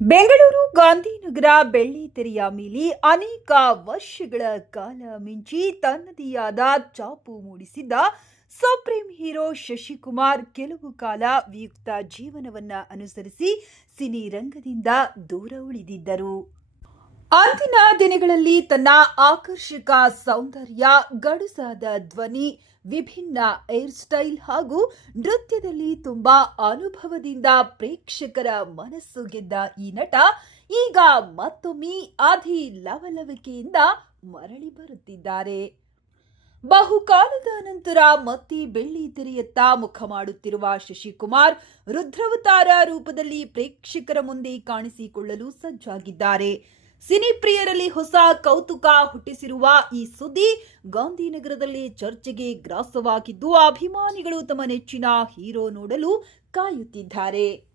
ಬೆಂಗಳೂರು ಗಾಂಧಿನಗರ ಬೆಳ್ಳಿ ತೆರೆಯ ಮೇಲೆ ಅನೇಕ ವರ್ಷಗಳ ಕಾಲ ಮಿಂಚಿ ತನ್ನದಿಯಾದ ಚಾಪು ಮೂಡಿಸಿದ್ದ ಸುಪ್ರೀಂ ಹೀರೋ ಶಶಿಕುಮಾರ್ ಕೆಲವು ಕಾಲ ವಿಯುಕ್ತ ಜೀವನವನ್ನ ಅನುಸರಿಸಿ ಸಿನಿರಂಗದಿಂದ ದೂರ ಉಳಿದಿದ್ದರು. ಅಂದಿನ ದಿನಗಳಲ್ಲಿ ತನ್ನ ಆಕರ್ಷಕ ಸೌಂದರ್ಯ, ಗಡುಸಾದ ಧ್ವನಿ, ವಿಭಿನ್ನ ಏರ್ ಸ್ಟೈಲ್ ಹಾಗೂ ನೃತ್ಯದಲ್ಲಿ ತುಂಬಾ ಅನುಭವದಿಂದ ಪ್ರೇಕ್ಷಕರ ಮನಸ್ಸು ಗೆದ್ದ ಈ ನಟ ಈಗ ಮತ್ತೊಮ್ಮೆ ಅಧಿ ಲವಲವಿಕೆಯಿಂದ ಮರಳಿ ಬರುತ್ತಿದ್ದಾರೆ. ಬಹುಕಾಲದ ನಂತರ ಮತ್ತೆ ಬೆಳ್ಳಿ ತೆರೆಯತ್ತ ಮುಖ ಮಾಡುತ್ತಿರುವ ಶಶಿಕುಮಾರ್ ರುದ್ರವತಾರ ರೂಪದಲ್ಲಿ ಪ್ರೇಕ್ಷಕರ ಮುಂದೆ ಕಾಣಿಸಿಕೊಳ್ಳಲು ಸಜ್ಜಾಗಿದ್ದಾರೆ. ಸಿನಿ ಪ್ರಿಯರಲ್ಲಿ ಹೊಸ ಕೌತುಕ ಹುಟ್ಟಿಸಿರುವ ಈ ಸುದ್ದಿ ಗಾಂಧಿನಗರದಲ್ಲಿ ಚರ್ಚೆಗೆ ಗ್ರಾಸವಾಗಿದ್ದು, ಅಭಿಮಾನಿಗಳು ತಮ್ಮ ನೆಚ್ಚಿನ ಹೀರೋ ನೋಡಲು ಕಾಯುತ್ತಿದ್ದಾರೆ.